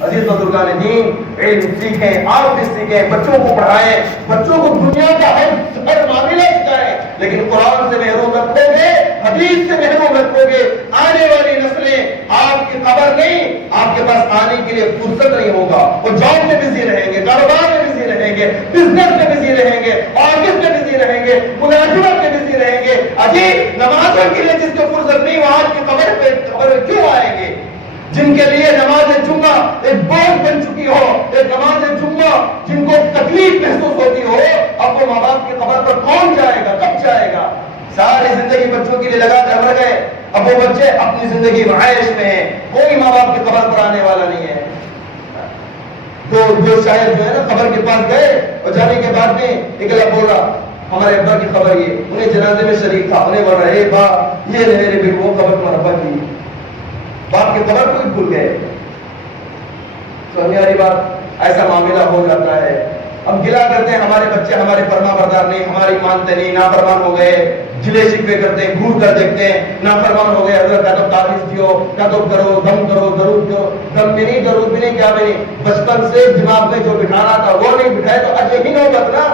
عزیز بزرگان دین علم سیکھیں آپ بھی سیکھیں بچوں کو پڑھائیں بچوں کو دنیا کا ہر معاملہ سکھائیں لیکن قرآن سے محروم رکھو گے حدیث سے محروم رکھو گے آنے والی نسلیں آپ کی خبر نہیں آپ کے پاس آنے کے لیے فرصت نہیں ہوگا. وہ جاب میں بزی رہیں گے کاروبار میں بزی رہیں گے بزنس میں بزی رہیں گے آفس میں بزی رہیں گے ملازمت میں بزی رہیں گے. ابھی نمازوں کے لیے جس کو فرصت نہیں وہ آج کی خبر پہ کیوں آئیں گے؟ جن کے لیے نماز جمعہ ایک بوجھ بن چکی ہو ایک نماز جمعہ جن کو تکلیف محسوس ہوتی ہو اب وہ ماں باپ کی قبر پر کون جائے گا کب جائے گا؟ ساری زندگی بچوں کے لیے لگا کر مر گئے. اب وہ بچے اپنی زندگی معائش میں ہیں کوئی ماں باپ کی قبر پر آنے والا نہیں ہے. جو شاید جو ہے نا قبر کے پاس گئے اور جانے کے بعد میں نکلا بول رہا ہمارے ابا کی خبر یہ انہیں جنازے میں شریک تھا انہیں بول رہا ہے با یہ میرے بھی وہ قبر تمہارا ابا کی باپ کی خبر کو بھول گئے. تو ہماری بات ایسا معاملہ ہو جاتا ہے. ہم گلا کرتے ہیں ہمارے بچے ہمارے فرما بردار نہیں ہماری مانتے نہیں نافرمان ہو گئے جلے شکوے کرتے ہیں گھور کر دیکھتے ہیں نافرمان ہو گئے. حضرت کا تو تعریف دیو کا تو کرو دم کرو درود دو دم بھی نہیں درود بھی نہیں کیا بھی نہیں. بچپن سے دماغ میں جو بٹھانا تھا وہ نہیں بٹھائے تو اجے ہی نوبت نا.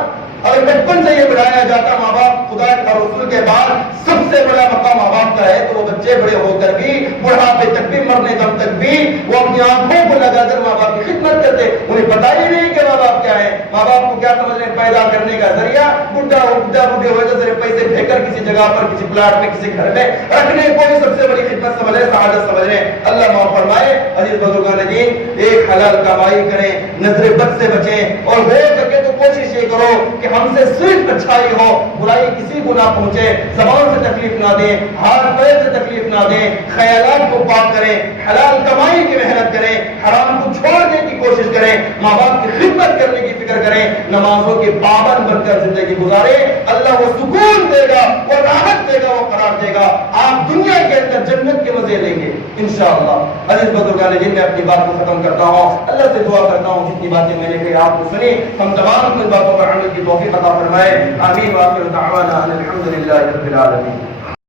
اگر بچپن سے یہ بڑھایا جاتا ماں باپ خدا کا رسول کے بعد سب سے بڑا مقام ماں باپ کا ہے تو وہ بچے بڑے ہو کر بھی بڑھاپے تک بھی مرنے دم تک بھی وہ اپنی آنکھوں کو لگا کر ماں باپ کی خدمت کرتے. انہیں پتا ہی نہیں کہ ماں باپ کیا ہے. ماں باپ کو کیا سمجھ رہے ہیں پیدا کرنے کا ذریعہ بڈھا بڈھے ہوئے تو صرف پیسے پھینک کر کسی جگہ پر کسی پلاٹ میں کسی گھر میں رکھنے کو ہی سب سے بڑی خدمت سمجھ رہے سعادت سمجھ رہے. اللہ معاف فرمائے. عزیز بزرگان دین ایک حلال کمائی کریں نظر بد سے بچیں اور ہو سکے تو کوشش یہ کرو کہ ہم سے صرف اچھائی ہو برائی کسی کو نہ پہنچے. زبان سے تکلیف نہ دیں ہاتھ پیر سے تکلیف نہ دیں خیالات کو پاک کریں حلال کمائی کی محنت کریں حرام کو چھوڑنے کی کوشش کریں ماں باپ کی خدمت کرنے کی ذکر کریں, نمازوں کے پابند بن کر زندگی گزارے. اللہ وہ سکون دے گا, وہ راحت دے گا, وہ قرار دے گا. آپ دنیا کے اندر جنت کے مزے لیں گے انشاءاللہ. عزیز بزرگان دین, میں اپنی بات کو ختم کرتا ہوں. اللہ سے دعا کرتا ہوں جتنی باتیں میں نے کہی آپ کو سنی, ہم تمام ان باتوں پر عمل کی توفیق عطا فرمائے. آمین. وآخر دعوانا ان الحمد للہ رب العالمین.